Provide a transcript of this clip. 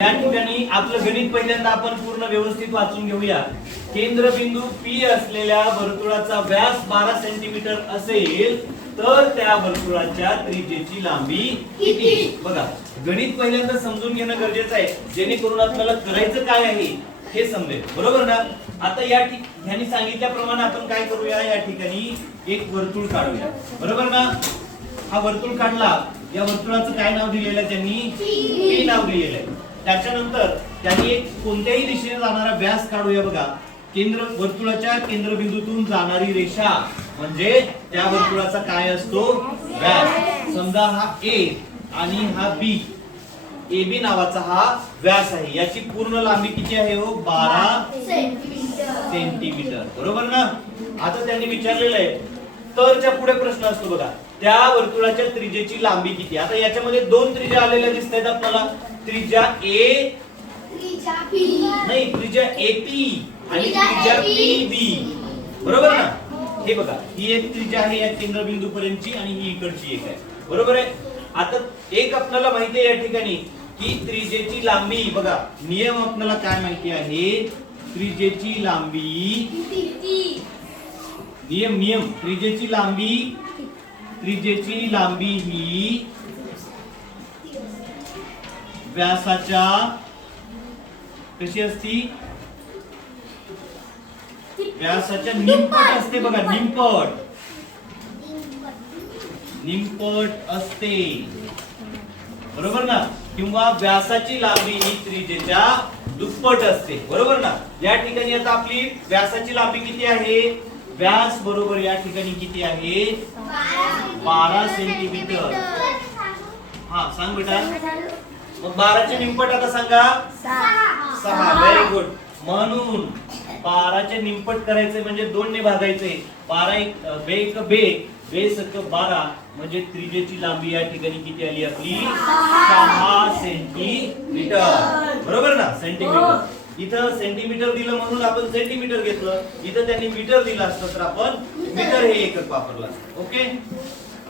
या ठिकाणी आपलं गणित पहिल्यांदा आपण पूर्ण व्यवस्थित वाचून घेऊया. केंद्रबिंदू पी असलेल्या वर्तुळाचा व्यास बारा सेंटीमीटर असेल तर त्या वर्तुळाच्या त्रिज्येची लांबी किती? बघा गणित पहिल्यांदा समजून घेणं गरजेचं आहे. जेणेकरून आपल्याला करायचं काय आहे हे समजेल. बरोबर ना? आता या ठिकाणी सांगितल्याप्रमाणे आपण काय करूया? या ठिकाणी एक वर्तुळ काढूया. बरोबर ना? हा वर्तुळ काढला. या वर्तुळाचं काय नाव दिलेलं आहे त्यांनी? पी नाव दिलेलं आहे. त्याच्यानंतर त्यांनी एक कोणत्याही दिशेने जाणारा व्यास काढूया बघा. केंद्र वर्तुळाच्या केंद्रबिंदूतून जाणारी रेषा म्हणजे त्या वर्तुळाचा काय असतो? व्यास. समजा हा ए आणि हा बी ए बी नावाचा हा व्यास आहे. याची पूर्ण लांबी किती आहे हो? बारा सेंटीमीटर. बरोबर ना? आता त्यांनी विचारलेलं आहे तरच्या पुढे प्रश्न असतो बघा. त्या वर्तुळाच्या त्रिज्येची लांबी किती? आता याच्यामध्ये दोन त्रिज्या आलेल्या दिसत आहेत आपल्याला. त्रिज्या ए नाही त्रिज्या एपी आणि त्रिज्या. पी. बी. बरोबर ना? हे बघा ही एक त्रिज्या आहे या केंद्रबिंदू पर्यंतची आणि ही इकडची एक आहे. बरोबर आहे? आता एक आपल्याला माहिती आहे या ठिकाणी की त्रिज्येची लांबी बघा नियम आपल्याला काय माहिती आहे? त्रिज्येची लांबी नियम नियम. त्रिजेची लांबी त्रिजेची लांबी ही व्यासाच्या कशी असती? व्यासाच्या निमपट असते बघा निमपट. निमपट असते. बरोबर ना? किंवा व्यासाची लांबी ही त्रिजेच्या दुप्पट असते. बरोबर ना? या ठिकाणी आता आपली व्यासाची लांबी किती आहे? व्यास बरोबर या ठिकाणी किती आहे? बारा सेंटीमीटर. हा सांग बेटा. मग बाराचे निमपट आता सांगा. सहा. व्हेरी गुड म्हणून बाराचे निमपट करायचे म्हणजे दोन ने भागायचे. बारा एक बे एक बे. बे सक बारा म्हणजे त्रिजेची लांबी या ठिकाणी किती आली आपली? सहा सेंटीमीटर. बरोबर ना? सेंटीमीटर इथं सेंटीमीटर दिलं म्हणून आपण सेंटीमीटर घेतलं. इथं त्यांनी मीटर दिलं असतं तर आपण मीटर हे एकक वापरलं ओके